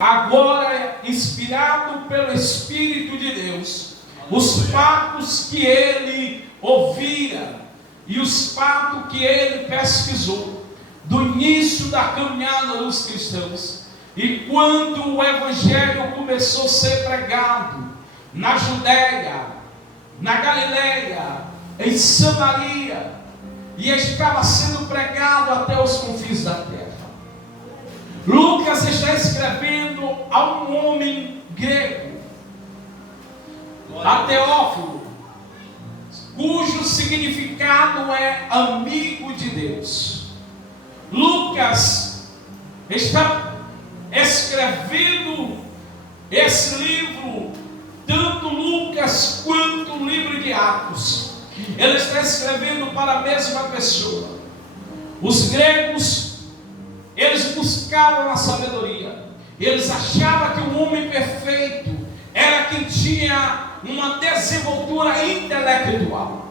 agora, inspirado pelo Espírito de Deus, os fatos que ele ouvira e os fatos que ele pesquisou do início da caminhada dos cristãos, e quando o Evangelho começou a ser pregado na Judéia, na Galileia, em Samaria, e estava sendo pregado até os confins da terra. Lucas está escrevendo a um homem grego, a Teófilo, cujo significado é amigo de Deus. Lucas está escrevendo esse livro, tanto Lucas quanto o livro de Atos. Ele está escrevendo para a mesma pessoa. Os gregos, eles buscavam a sabedoria. Eles achavam que o homem perfeito era quem tinha uma desenvoltura intelectual.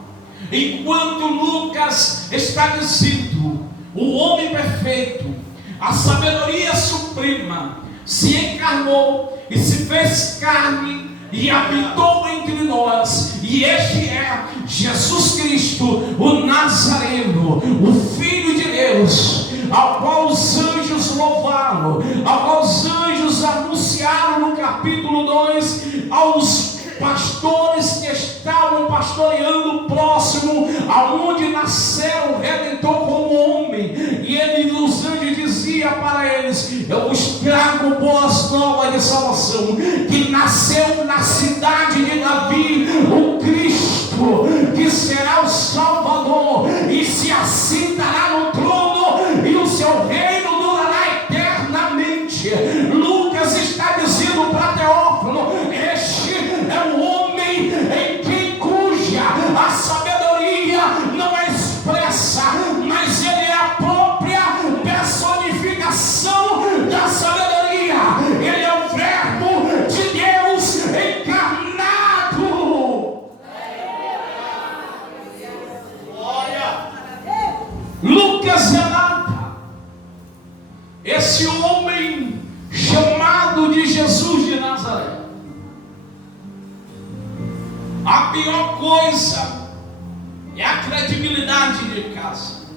Enquanto Lucas está dizendo, o homem perfeito, a sabedoria suprema, se encarnou e se fez carne e habitou entre nós, e este é Jesus Cristo, o Nazareno, o Filho de Deus, ao qual os anjos louvaram, ao qual os anjos anunciaram no capítulo 2 aos pastores que estavam pastoreando próximo aonde nasceu o Redentor como homem, e ele, os anjos, dizia para eles: eu vos trago boas novas de salvação, que nasceu na cidade de Davi o Cristo, que será o Salvador, e se assentará no trono, e o seu reino durará eternamente. Lucas está dizendo para Teófilo: este é um homem em quem cuja a sabedoria não é expressa, mas ele é a própria personificação da sabedoria. Ele é o Verbo de Deus encarnado. Lucas relata esse homem chamado de Jesus de Nazaré. A pior coisa é a credibilidade de casa.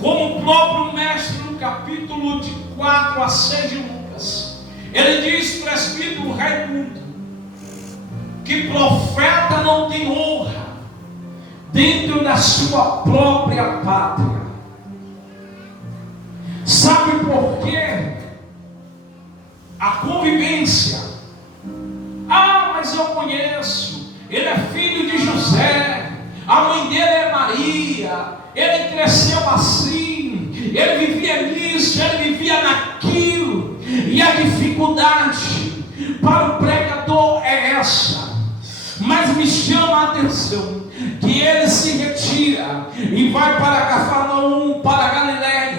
Como o próprio mestre no capítulo de 4 a 6 de Lucas, ele diz, presbítero Raimundo, que profeta não tem honra dentro da sua própria pátria. Sabe por quê? A convivência. Ah, mas eu conheço, ele é filho de José, a mãe dele é Maria, ele cresceu assim, ele vivia nisso, ele vivia naquilo, e a dificuldade para o pregador é essa. Mas me chama a atenção que ele se retira e vai para Cafarnaum, para a Galileia,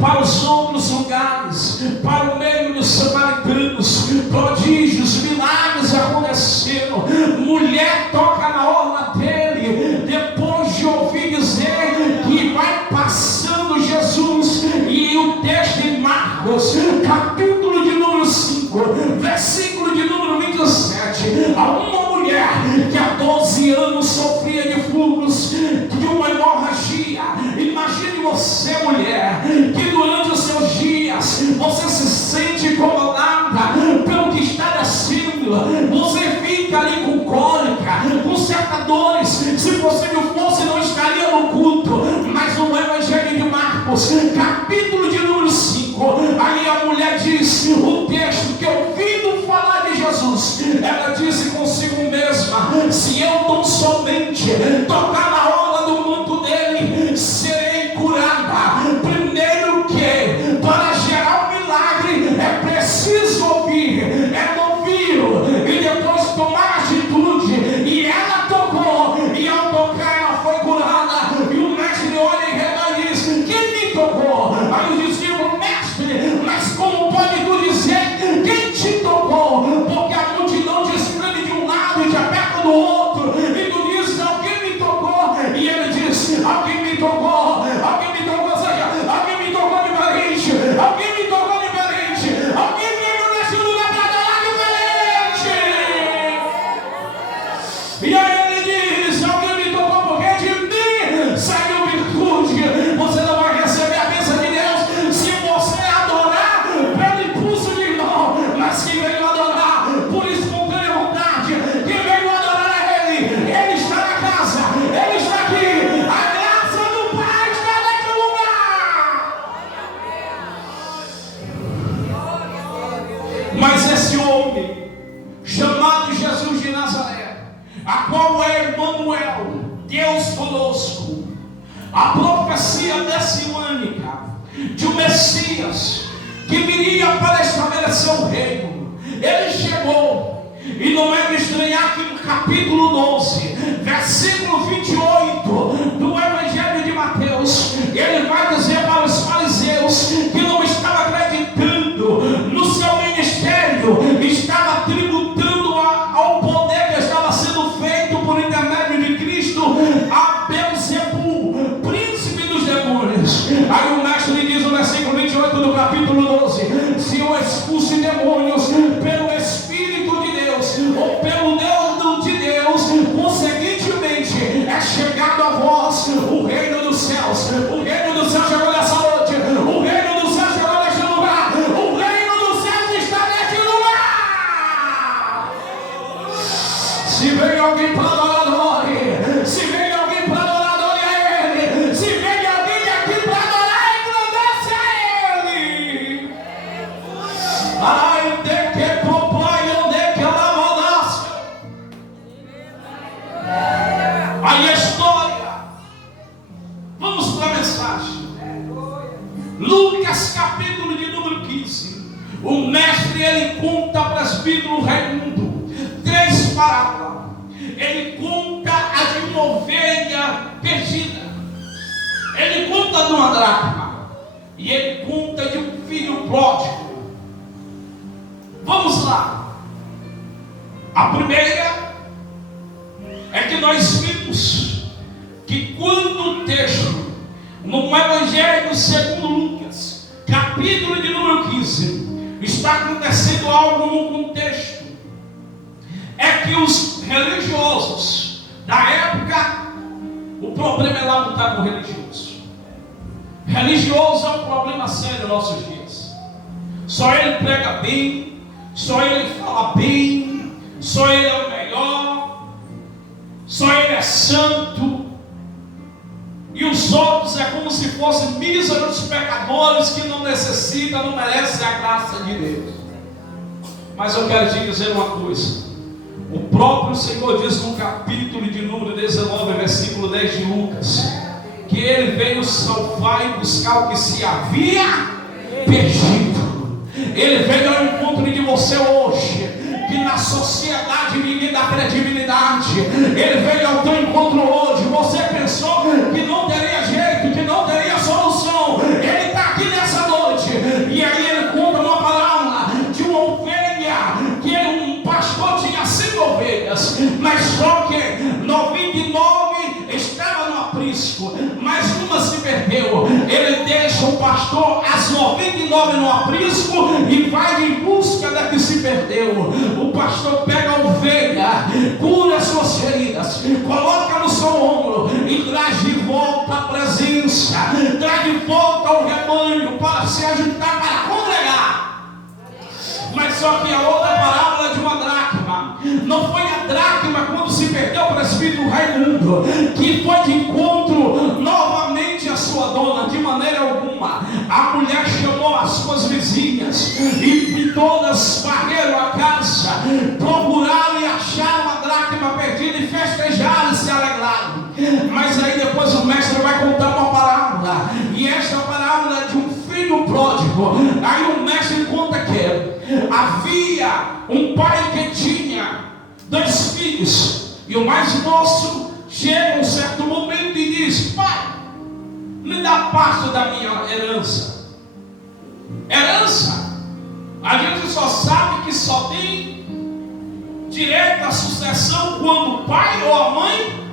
para os outros lugares, para o meio dos samaritanos. Prodígios, milagres aconteceram. Mulher toca na orla dele, depois de ouvir dizer que vai passando Jesus. E o texto em Marcos, capítulo de número 5, versículo de número 27, a uma mulher que há 12 anos sofria de fluxos, de uma hemorragia. Imagine você, mulher, que durante os seus dias você se sente incomodada pelo que está descendo, você fica ali com cólica, com certas dores. Se possível fosse, não estaria no culto, mas no Evangelho de Marcos, capítulo de número 5, aí a mulher disse, o texto, que ouvindo falar de Jesus, ela disse consigo mesma: se eu tão somente tocar na orla do manto dele, serei curada. Primeiro que para gerar um milagre é preciso ouvir, é ouvir e depois tomar atitude. E ela tocou, e ao tocar ela foi curada. E o mestre olha e rega e diz: quem me tocou? Aí o discípulo: mestre, mas como pode tu dizer quem te tocou? Porque a multidão te espreme de um lado e te aperta do outro, e tu diz: não, quem me tocou? a qual é Emmanuel, Deus conosco. A profecia messiânica de um Messias que viria para estabelecer o reino. Ele chegou, e não é de estranhar que no capítulo 12, versículo 28 do Evangelho de Mateus, ele vai dizer para os fariseus que não estava acreditando no seu ministério, estava tributando ao poder que estava sendo feito por intermédio de Cristo a Beelzebul, príncipe dos demônios. Aí o mestre diz no versículo 28 do capítulo 12: se eu expulso demônios pelo Espírito de Deus ou pelo Deus de Deus, consequentemente é chegado a vós o reino dos céus. O reino dos céus chegou nessa noite. O reino dos céus chegou neste lugar. O reino dos céus está neste lugar. Se vem alguém para adorar, adore. Se vem alguém para adorar, adore a Ele. Se vem alguém aqui para adorar, engrandece a Ele. Ai, de que papai, onde que ela mandasse. Aí a história. Vamos para a mensagem. Lucas capítulo de número 15. O mestre, ele conta para o presbítero Raimundo 3 parábolas. Ele conta a de uma ovelha perdida. Ele conta de uma dracma. E ele conta de um filho pródigo. Vamos lá. A primeira é que nós vimos que quando o texto no Evangelho segundo Lucas, capítulo de número 15, está acontecendo algo no contexto, é que os religiosos da época, o problema é lá não está com o religioso. Religioso é um problema sério nos nossos dias. Só ele prega bem, só ele fala bem, só ele é o melhor, só ele é santo. E os outros é como se fossem míseros pecadores que não necessitam, não merecem a graça de Deus. Mas eu quero te dizer uma coisa. O próprio Senhor diz no capítulo de número 19, versículo 10 de Lucas, que Ele veio salvar e buscar o que se havia perdido. Ele veio ao encontro de você hoje, que na sociedade ninguém dá credibilidade. Ele veio ao teu encontro hoje. Você pensou que não teria jeito, que não teria solução. Ele está aqui nessa noite. E aí ele conta uma parábola de uma ovelha, que um pastor tinha 100 ovelhas, mas só que 99 estavam no aprisco, mas uma se perdeu. Ele deixa o pastor as 99 no aprisco e vai em busca da que se perdeu. O pastor pega a ovelha, cura as suas feridas, coloca no seu ombro e traz de volta a presença, traz de volta o rebanho para se ajuntar, para congregar. Mas só que a outra parábola de uma dracma, não foi a dracma quando se perdeu para o presbítero Raimundo, que foi de encontro novamente a sua dona, de maneira alguma. A mulher chamou as suas vizinhas e todas varreram a casa, procuraram e acharam a dracma perdida e festejaram e se alegraram. Mas aí depois o mestre vai contar uma parábola, e esta parábola é de um filho pródigo. Aí o mestre conta que havia um pai que tinha 2 filhos, e o mais moço chega um certo momento e diz: pai, me dá parte da minha herança. Herança, a gente só sabe que só tem direito à sucessão quando o pai ou a mãe.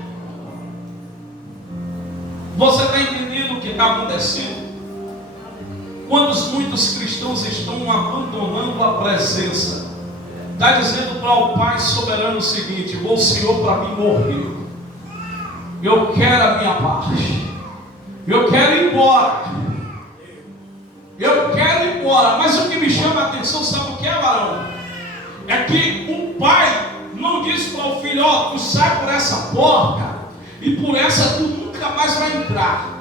Você está entendendo o que está acontecendo? Quando muitos cristãos estão abandonando a presença, está dizendo para o Pai soberano o seguinte: o Senhor para mim morreu, eu quero a minha parte, eu quero ir embora, eu quero ir embora. Mas o que me chama a atenção, sabe o que é, varão? É que o pai não diz para o filho: ó, tu sai por essa porta e por essa tu nunca mais vai entrar.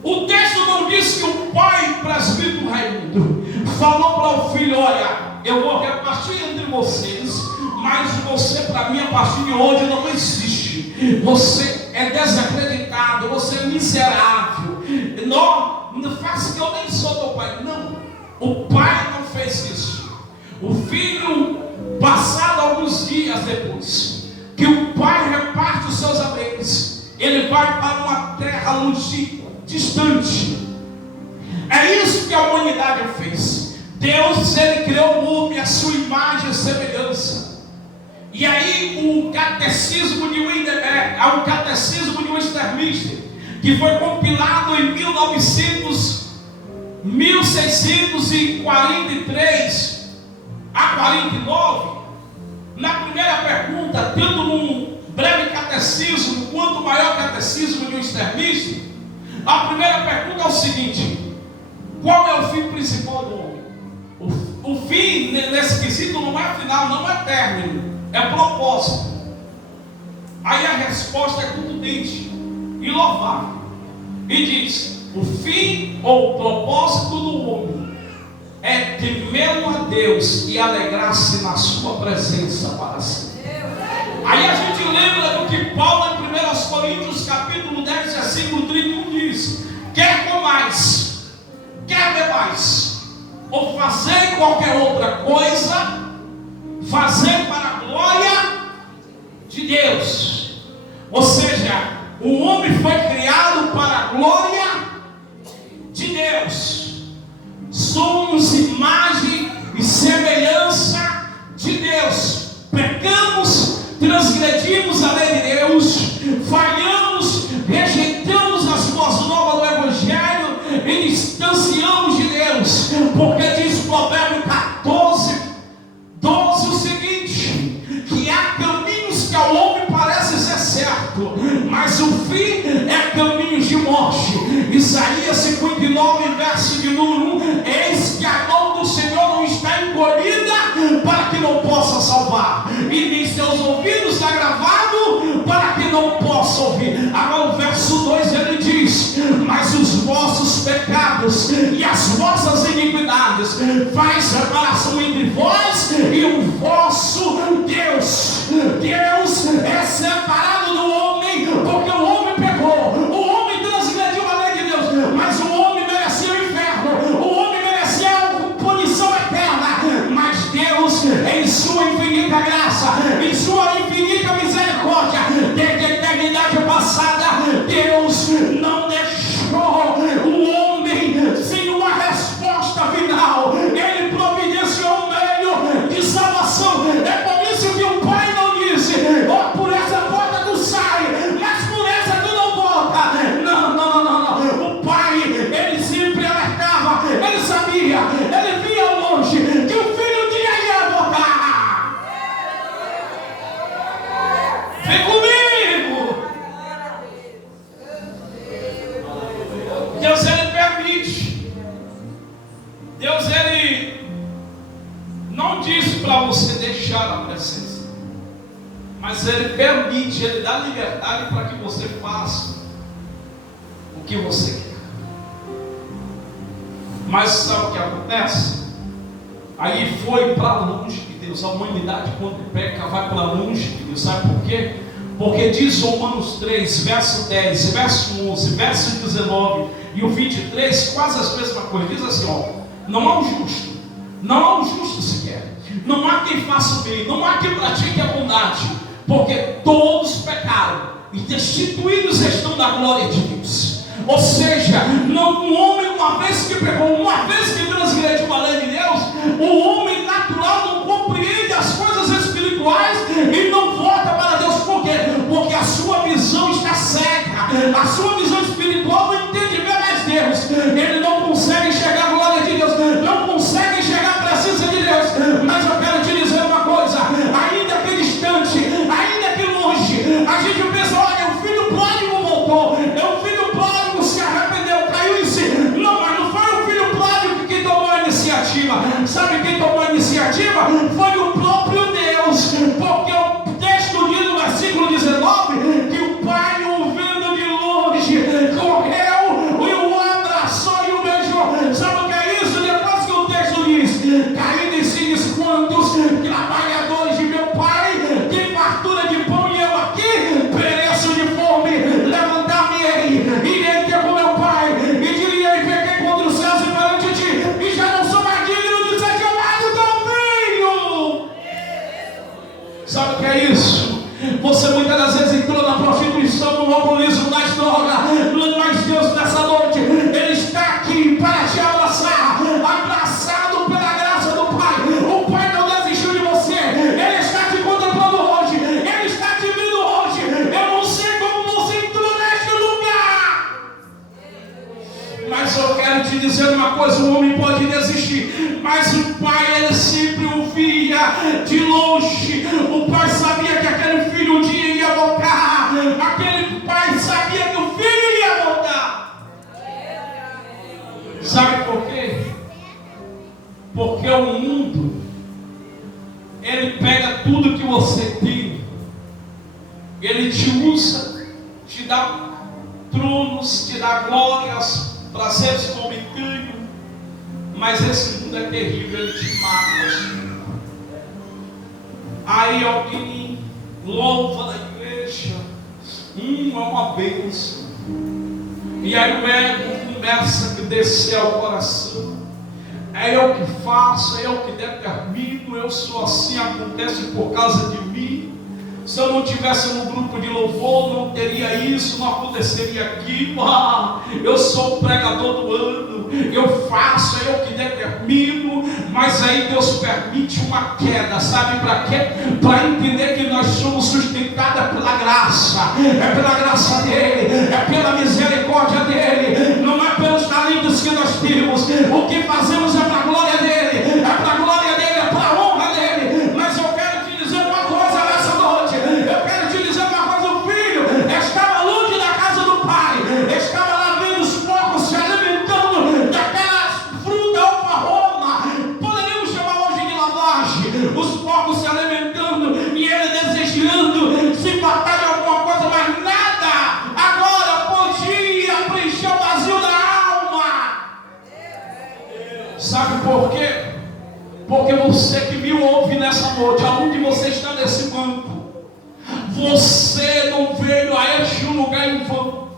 O texto não diz que o pai, presbítero Raimundo, falou para o filho: olha, eu vou repartir entre vocês, mas você para mim a partir de hoje não existe. Você é desacreditado, você é miserável. Não faça que eu nem sou teu pai. Não, o pai não fez isso. O filho, passado alguns dias depois, que o pai reparte os seus haveres, ele vai para uma terra distante. É isso que a humanidade fez. Deus, ele criou o homem à sua imagem e semelhança. E aí o catecismo de Wittenberg, o catecismo de Westminster, que foi compilado em 1643 a 49, na primeira pergunta, tanto num breve catecismo quanto no maior catecismo de Westminster, a primeira pergunta é o seguinte: qual é o fim principal do homem? O fim nesse quesito não é final, não é término, é propósito. Aí a resposta é contundente e louvável, e diz: o fim ou o propósito do homem é temê-lo a Deus e alegrar-se na sua presença para sempre. Aí a gente lembra do que Paulo em 1 Coríntios capítulo 10 versículo 31 diz: quer comais, quer bebais, ou fazer qualquer outra coisa, fazer para a glória de Deus. Ou seja, o homem foi criado para a glória de Deus. Somos imagem e semelhança de Deus. Pecamos, transgredimos a lei de Deus, falhamos, rejeitamos as boas novas do Evangelho e distanciamos de Deus. Porque diz Provérbio 14:12 o seguinte: que há caminhos que ao homem parece ser certo, mas o fim é caminho de morte. Isaías 59, verso de número 1: eis que a mão do Senhor não está encolhida para que não possa salvar, e nem seus ouvidos está gravado para que não possa ouvir. Agora o verso 2 ele diz: mas os vossos pecados e as vossas iniquidades faz separação entre vós e o vosso Deus. Deus é separado do homem, porque o homem pecou, o homem transgrediu a lei de Deus, mas o homem merecia o inferno, o homem merecia a punição eterna. Mas Deus, em sua infinita graça, em sua infinita misericórdia, desde a eternidade passada, Deus não deixou o homem sem uma resposta final. Ele providenciou um meio de salvação. É por isso que o Pai não disse: ó, por essa porta tu sai, mas por essa tu não volta. Não. O Pai, ele sempre alertava, ele sabia, ele via longe que o filho um dia ia voltar. Vem comigo. Deus, ele permite. Deus, ele não diz para você deixar a presença, mas ele permite, ele dá liberdade para que você faça o que você quer. Mas sabe o que acontece? Aí foi para longe de Deus. A humanidade, quando peca, vai para longe de Deus. Sabe por quê? Porque diz Romanos 3, verso 10, verso 11, verso 19 e o 23, quase as mesmas coisas. Diz assim: ó, não há um justo, não há um justo sequer, não há quem faça o bem, não há quem pratique a bondade, porque todos pecaram e destituídos estão da glória de Deus. Ou seja, um homem, uma vez que pecou, uma vez que transgrediu a lei de Deus, o homem natural não compreende as coisas espirituais e não volta para Deus. Por quê? Porque a sua visão está cega, a sua visão espiritual não entende mais Deus, ele não consegue enxergar a glória de Deus, não consegue enxergar a presença de Deus. Mas eu quero te dizer uma coisa: ainda que distante, ainda que longe, a gente pensa: olha, o filho pródigo voltou, o filho pródigo se arrependeu, caiu em si. Não, mas não foi o filho pródigo que tomou a iniciativa. Sabe quem tomou a iniciativa? Foi o próprio Deus, porque o texto diz no versículo 19 que o pai, o vendo de longe, correu e o abraçou e o beijou. Sabe o que é isso? Depois que o texto diz: caído em si, quantos trabalhadores de meu pai mas o pai, ele sempre o via de longe. O pai sabia que aquele filho um dia ia voltar. Aquele pai sabia que o filho ia voltar. Sabe por quê? Porque o mundo, ele pega tudo que você tem, ele te usa, te dá tronos, te dá glórias, prazeres momentâneos, mas esse mundo é terrível, ele te mata. Aí alguém louva na igreja, é uma bênção, e aí o ego começa a descer ao coração. É eu que faço, é eu que determino, eu sou assim, acontece por causa de mim. Se eu não tivesse no grupo de louvor, não teria isso, não aconteceria aquilo. Eu sou o pregador do ano, eu faço, é eu que determino. Mas aí Deus permite uma queda, sabe para quê? Para entender que nós somos sustentados pela graça, é pela graça dele, é pela misericórdia dele, não é pelos talentos que nós temos. O que fazemos é para a glória dele, é para a glória dele, é para a honra dele. Mas eu quero te dizer uma coisa nessa noite, eu quero te dizer uma coisa: o filho estava longe da casa do pai, estava lá vendo os porcos se alimentando daquela fruta alfarroma, poderíamos chamar hoje de lavagem, os porcos se alimentando e ele desejando se matar de alguma coisa, mas nada agora podia preencher o vazio da alma. Sabe por quê? Porque você que me ouve nessa noite, aonde você está nesse banco, você não veio a este lugar em vão.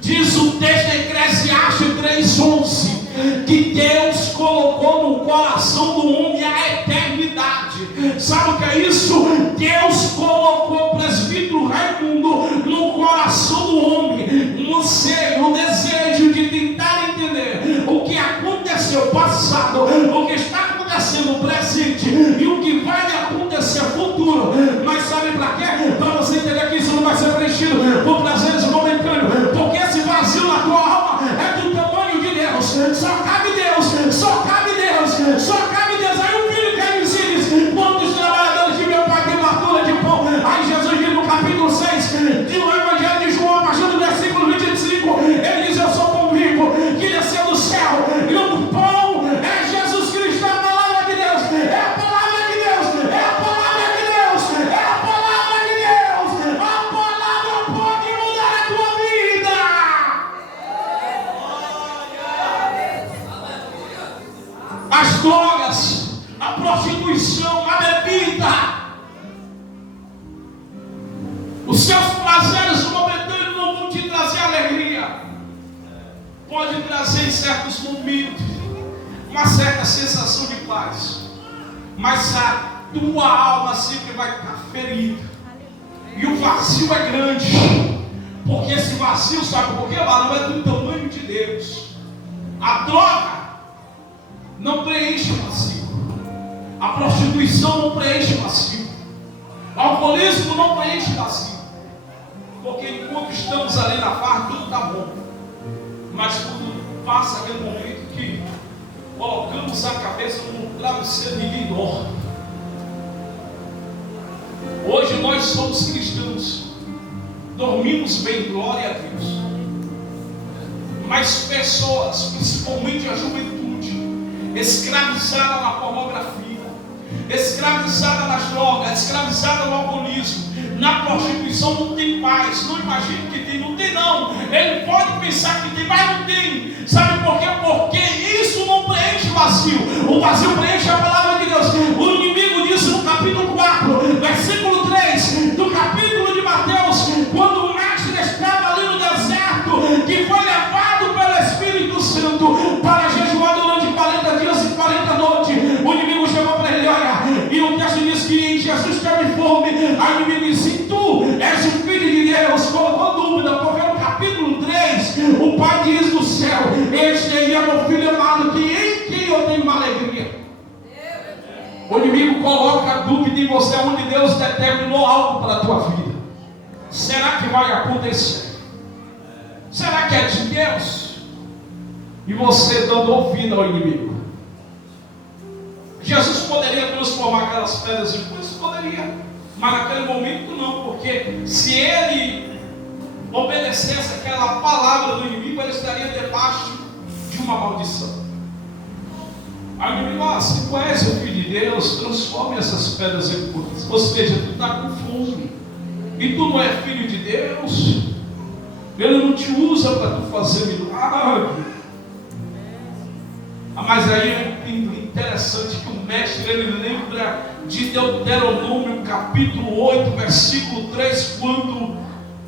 Diz o texto de Eclesiastes 3:11 que Deus colocou no coração do homem a eternidade. Sabe o que é isso? Deus colocou o presbítero Raimundo no coração do homem um anseio, um desejo de tentar entender o que aconteceu passado, o que está acontecendo no presente e o que vai acontecer futuro. Mas sabe para quê? Para você entender que isso não vai ser preenchido por prazeres momentâneos, porque esse vazio na tua alma é do tamanho de Deus. Só cabe Deus, só cabe Deus, só cabe Deus. Aí o filho caiu em si, quantos trabalhadores de meu pai têm fartura de pão? Aí Jesus diz no capítulo 6 do Evangelho de João, a partir do versículo 25, ele diz: eu sou pão vivo que desceu do céu, e o pão é Jesus Cristo, é a palavra de Deus, é a palavra de Deus, é a palavra de Deus, é a palavra de Deus. A palavra pode mudar a tua vida. As drogas, a prostituição, a bebida, os seus prazeres momentâneos não vão te trazer alegria. Pode trazer em certos momentos uma certa sensação de paz, mas a tua alma sempre vai estar ferida, e o vazio é grande, porque esse vazio, sabe por quê? Não é do tamanho de Deus. A droga não preenche o vazio, a prostituição não preenche o vazio, o alcoolismo não preenche o vazio, porque enquanto estamos ali na farra tudo está bom, mas quando passa aquele momento que colocamos a cabeça no travesseiro, ninguém dorme. Hoje nós somos cristãos, dormimos bem, glória a Deus, mas pessoas, principalmente a juventude, escravizada na pornografia, escravizada nas drogas, escravizada no alcoolismo, na prostituição, não tem paz. Não imagina que tem, não tem não. Ele pode pensar que tem, mas não tem. Sabe por quê? Porque isso não preenche o vazio. O vazio preenche a palavra de Deus. O inimigo disse no capítulo 4, versículo 3 do capítulo de Mateus, quando o mestre estava ali no deserto, que foi levado pelo Espírito Santo para jejuar durante 40 dias e 40 noites, o inimigo chegou para ele: olha, e o texto diz que Jesus teve fome. Aí o inimigo disse: tu és o Filho de Deus. Colocou dúvida, porque no capítulo 3 o Pai diz do céu: este aí é meu Filho amado, que em quem eu tenho uma alegria. O inimigo coloca dúvida em você, onde Deus determinou algo para a tua vida. Será que vai acontecer? Será que é de Deus? E você dando ouvido ao inimigo. Jesus poderia transformar aquelas pedras em pães? Poderia, mas naquele momento não, porque se ele obedecesse aquela palavra do inimigo, ele estaria debaixo de uma maldição. Aí o inimigo, se tu és o Filho de Deus, transforme essas pedras em pães. Ou seja, tu está com fome e tu não é filho de Deus, ele não te usa para tu fazer milagre. Mas aí é interessante que o mestre, ele lembra de Deuteronômio capítulo 8, versículo 3, quando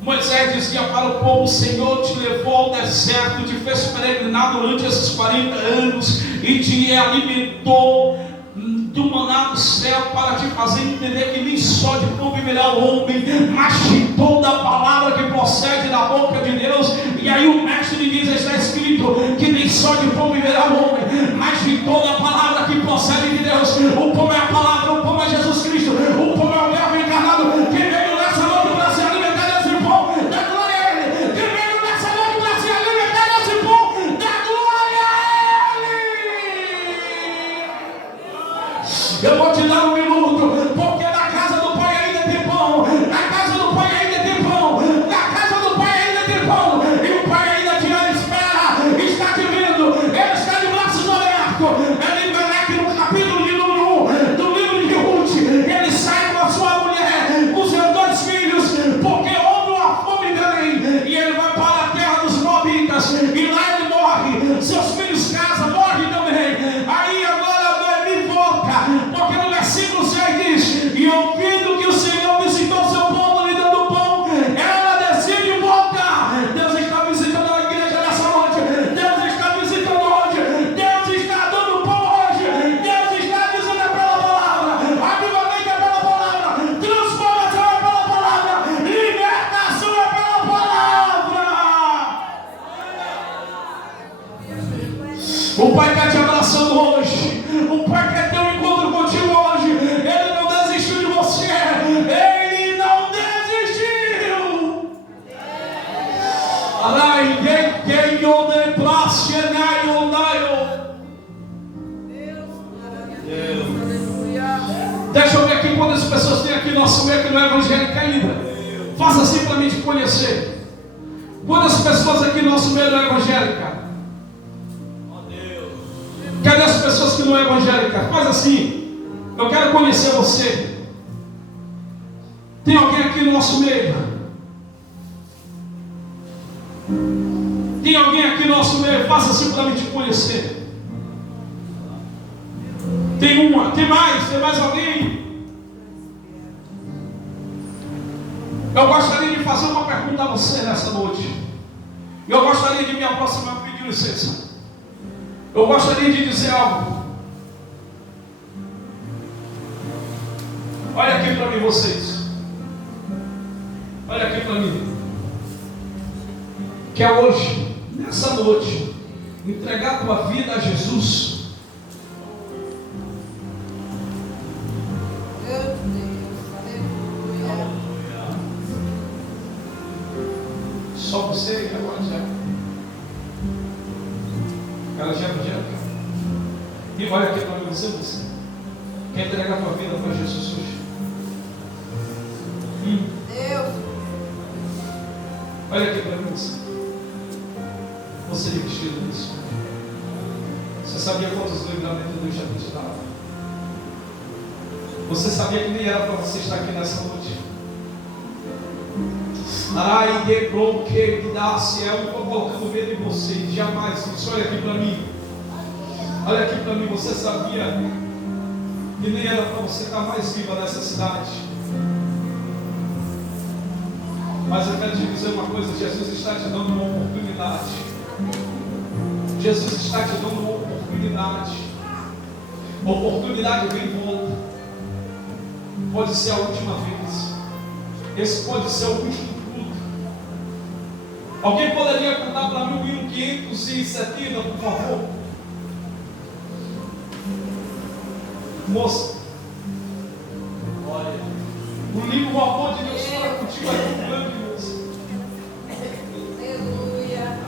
Moisés dizia para o povo: o Senhor te levou ao deserto, te fez peregrinar durante esses 40 anos e te alimentou do maná do céu, para te fazer entender que nem só de pão viverá o homem, mas de toda a palavra que procede da boca de Deus. E aí o mestre diz: está escrito que nem só de pão viverá o homem, mas de toda a palavra que procede de Deus. O pão é a palavra, o pão é Jesus Cristo, o pão é o Verbo encarnado, que veio nessa noite para se alimentar desse pão da glória a Ele, que veio nessa noite para se alimentar desse pão da glória a Ele. Eu vou te dar um minuto, porque na casa do Pai ainda tem pão, na casa do Pai ainda tem pão, na casa do Pai ainda tem pão, e o Pai ainda te espera, está te vendo, Ele está de braços abertos. Ele Meleque, no capítulo de número 1 do livro de Ruth, ele sai com a sua mulher, com seus 2 filhos, porque houve uma fome em Belém, e ele vai para a terra dos Moabitas, e lá ele morre, seus filhos casam, morrem também. Aí agora Noemi volta, porque no versículo 6 diz: e ouvindo que o Senhor visitou seu povo lhe dando pão, ela decide voltar. Deus está visitando a igreja nessa noite, Deus está visitando hoje, Deus está dando pão hoje, Deus está dizendo: é pela palavra, avivamento é pela palavra, transformação é pela palavra, libertação é pela palavra. O Pai está te abraçando hoje, o Pai quer ter um encontro contigo hoje. Ele não desistiu de você, Ele não desistiu. Deixa eu ver aqui quantas pessoas tem aqui no nosso meio que não é evangélica ainda. Faça assim para mim te conhecer. Quantas pessoas aqui no nosso meio não é evangélica? Cadê as pessoas que não é evangélica? Faz assim. Eu quero conhecer você. Tem alguém aqui no nosso meio? Tem alguém aqui no nosso meio? Faça assim para mim te conhecer. Tem uma, tem mais alguém? Eu gostaria de fazer uma pergunta a você nessa noite. Eu gostaria de me aproximar, pedir licença. Eu gostaria de dizer algo. Olha aqui para mim, vocês. Olha aqui para mim. Quer hoje, nessa noite, entregar a tua vida a Jesus? Só você e agora já. Ela já. E olha aqui para mim, você. Quer entregar a tua vida para Jesus hoje? Deus. Olha aqui para mim, você revestido nisso. Você sabia quantos livramentos Deus já te dava? Você sabia que nem era para você estar aqui nessa noite? Ai, de bloqueio que dá, se é um colocando medo em você, jamais isso. Olha aqui para mim. Olha aqui para mim, você sabia que nem era para você estar mais viva nessa cidade? Mas eu quero te dizer uma coisa: Jesus está te dando uma oportunidade. Jesus está te dando uma oportunidade. A oportunidade vem e volta. Pode ser a última vez. Esse pode ser o último culto. Alguém poderia contar para mim o hino 570, por favor? Moça, olha, o livro O Amor de Deus fala contigo é grande, moça. Aleluia.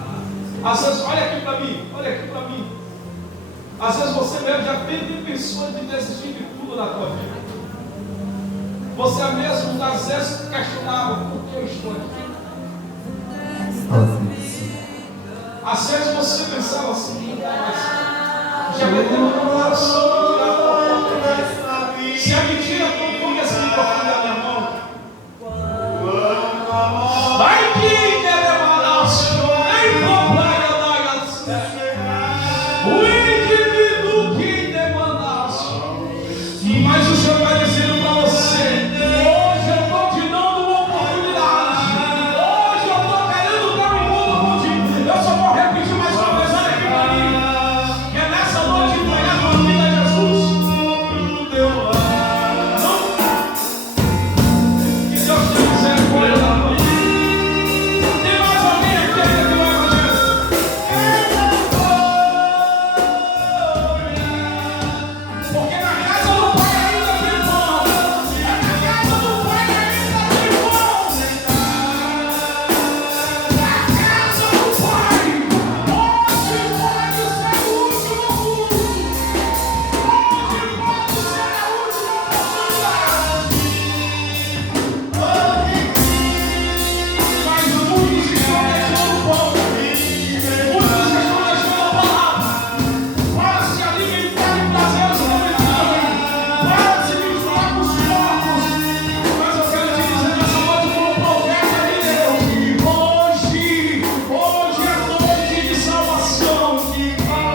Às vezes, olha aqui para mim, olha aqui para mim. Às vezes você mesmo já pensou de desistir de tudo na tua vida. Você mesmo às vezes questionava: por que eu estou aqui? Às vezes você pensava assim: já meteu uma oração.